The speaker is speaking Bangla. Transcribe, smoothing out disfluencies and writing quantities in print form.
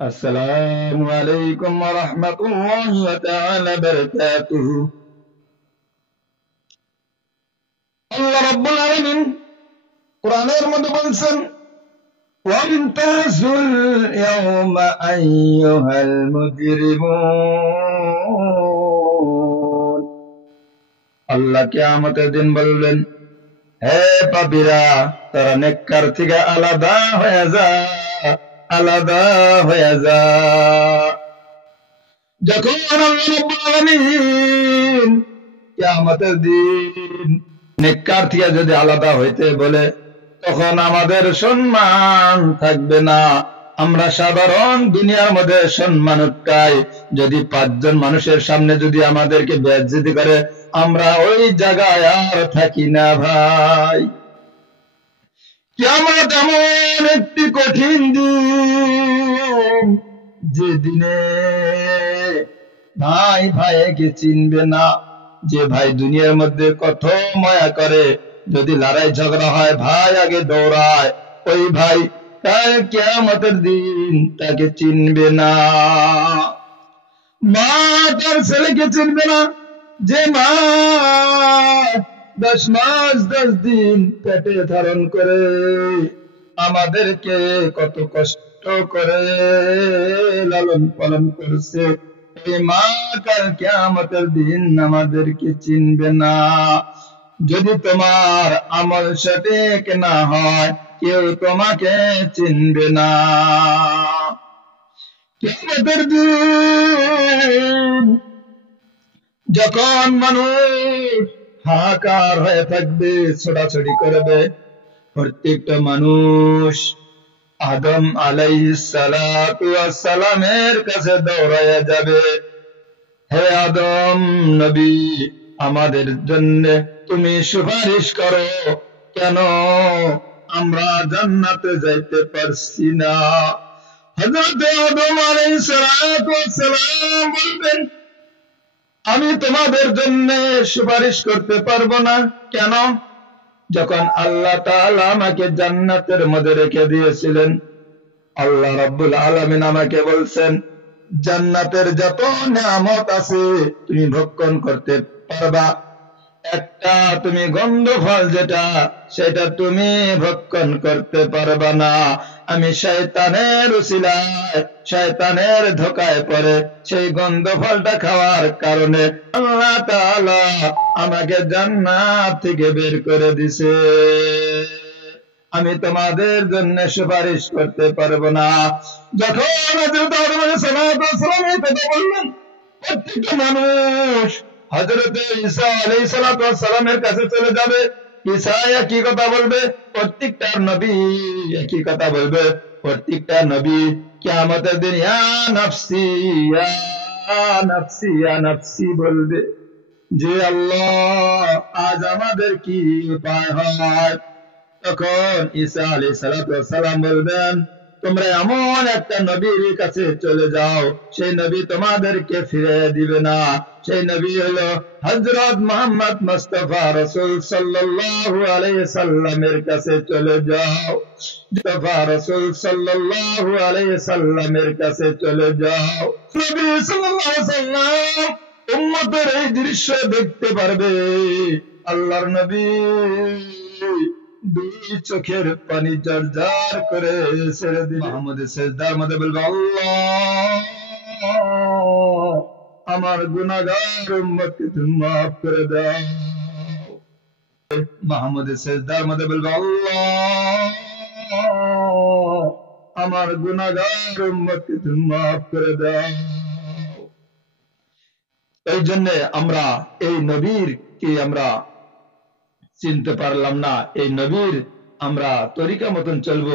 আসসালামু আলাইকুম ওয়া রাহমাতুল্লাহি ওয়া তাআলা বারাকাতুহু। আল্লাহ রাব্বুল আলামিন কোরআনের মধ্যে বলছেন, ওয়ামতাজুল ইয়াওমা আইয়ুহাল মুজরিমুন। আল্লাহ কিয়ামতের দিন বলবেন, হে পাপীরা, তারা নেককার থেকে আলাদা হয়ে যা, আলাদা হয়ে যা। যখন আল্লাহ রাব্বুল আলামিন কিয়ামতের দিন নেককার থেকে যদি আলাদা হইতে বলে, তখন আমাদের সম্মান থাকবে না। আমরা সাধারণ দুনিয়ার মধ্যে সম্মান উৎকাই, যদি 5 জন মানুষের সামনে যদি আমাদেরকে বেইজ্জতি করে, আমরা ওই জায়গায় আর থাকি না ভাই। কিয়ামত এমন একটি কঠিন দিন, যে দিনে ভাই ভাইকে চিনবে না। যে ভাই দুনিয়ার মধ্যে কত মায়া করে, যদি লড়াই ঝগড়া হয় ভাই আগে দৌড়ায়, ওই ভাই কাল কিয়ামতের দিন তাকে চিনবে না। মা তার ছেলেকে চিনবে না, যে মা 10 মাস 10 দিন পেটে ধারণ করে আমাদেরকে কত কষ্ট করে লালন পালন করছে, এই মা কাল কিয়ামতের দিন আমাদেরকে চিনবে না। যদি তোমার আমল সঠিক না হয়, কেউ তোমাকে চিনবে না। কিয়ামতের দিন যখন মানুষ হাহাকার হয়ে থাকবে, ছোটাছুটি করবে, প্রত্যেকটা মানুষ আদম আলাইহিস সালাতু ওয়াস সালামের কাছে দৌড়ায়া যাবে। হে আদম নবী, আমাদের জন্য তুমি সুপারিশ করো, কেন আমরা জান্নাতে যাইতে পারছি না। হযরত আদম আলাইহিস সালাতু ওয়াস সালাম বলবেন, আমি তোমাদের জন্য সুপারিশ করতে পারবো না। কেন? যখন আল্লাহ তাআলা আমাকে জান্নাতের মধ্যে রেখে দিয়েছিলেন, আল্লাহ রাব্বুল আলামিন আমাকে বলছেন, জান্নাতের যত নিয়ামত আছে তুমি ভক্ষণ করতে পারবা, একটা তুমি গন্ধ ফল যেটা, সেটা তুমি ভক্ষণ করতে পারবা না। আমি শয়তানের উসিলায়, শয়তানের ধোকায় পড়ে সেই গন্ধ ফলটা খাওয়ার কারণে আল্লাহ তাআলা আমাকে জান্নাত থেকে বের করে দিছে। আমি তোমাদের জন্য সুপারিশ করতে পারবো না। যখন হযরত আদম আলাইহিস সালাম এই কথা বললেন, প্রত্যেকটা মানুষ হযরত ঈসা আলাইহিস সালামের কাছে চলে যাবে। ঈসা একই কথা বলবে, প্রত্যেকটা নবী একই কথা বলবে। প্রত্যেকটা নবী কিয়ামতের দিন ইয়া নাফসি ইয়া নাফসি ইয়া নাফসি বলবে, যে আল্লাহ আজ আমাদের কি উপায় হয়। তখন ঈসা আলাইহিস সালাম বলবেন, তোমরা এমন একটা নবীর কাছে চলে যাও, সেই নবী তোমাদেরকে ফিরে দিবে না। সেই নবী হলো হযরত মুহাম্মদ মুস্তাফা রাসূল সাল্লাল্লাহু আলাইহি সাল্লামের কাছে চলে যাও। মুস্তাফা রাসূল সাল্লাল্লাহু আলাইহি সাল্লামের কাছে চলে যাও। নবী সাল্লাল্লাহু আলাইহি সাল্লাম উম্মতের এই দৃশ্য দেখতে পারবে। আল্লাহর নবী 2 চোখের পানি ঝরঝর করে ছেড়ে দিবে। মুহাম্মদ সিজদার মধ্যে বলবে, আল্লাহ আমার গুনাহগার উম্মতকে তুমি মাফ করে দাও। মুহাম্মদ সিজদার মধ্যে বলবে, আল্লাহ আমার গুনাহগার উম্মতকে তুমি মাফ করে দাও। এই জন্য আমরা এই নবীর কি আমরা চিনতে পারলাম না, এই নবীর আমরা তরিকা মতন চলবো।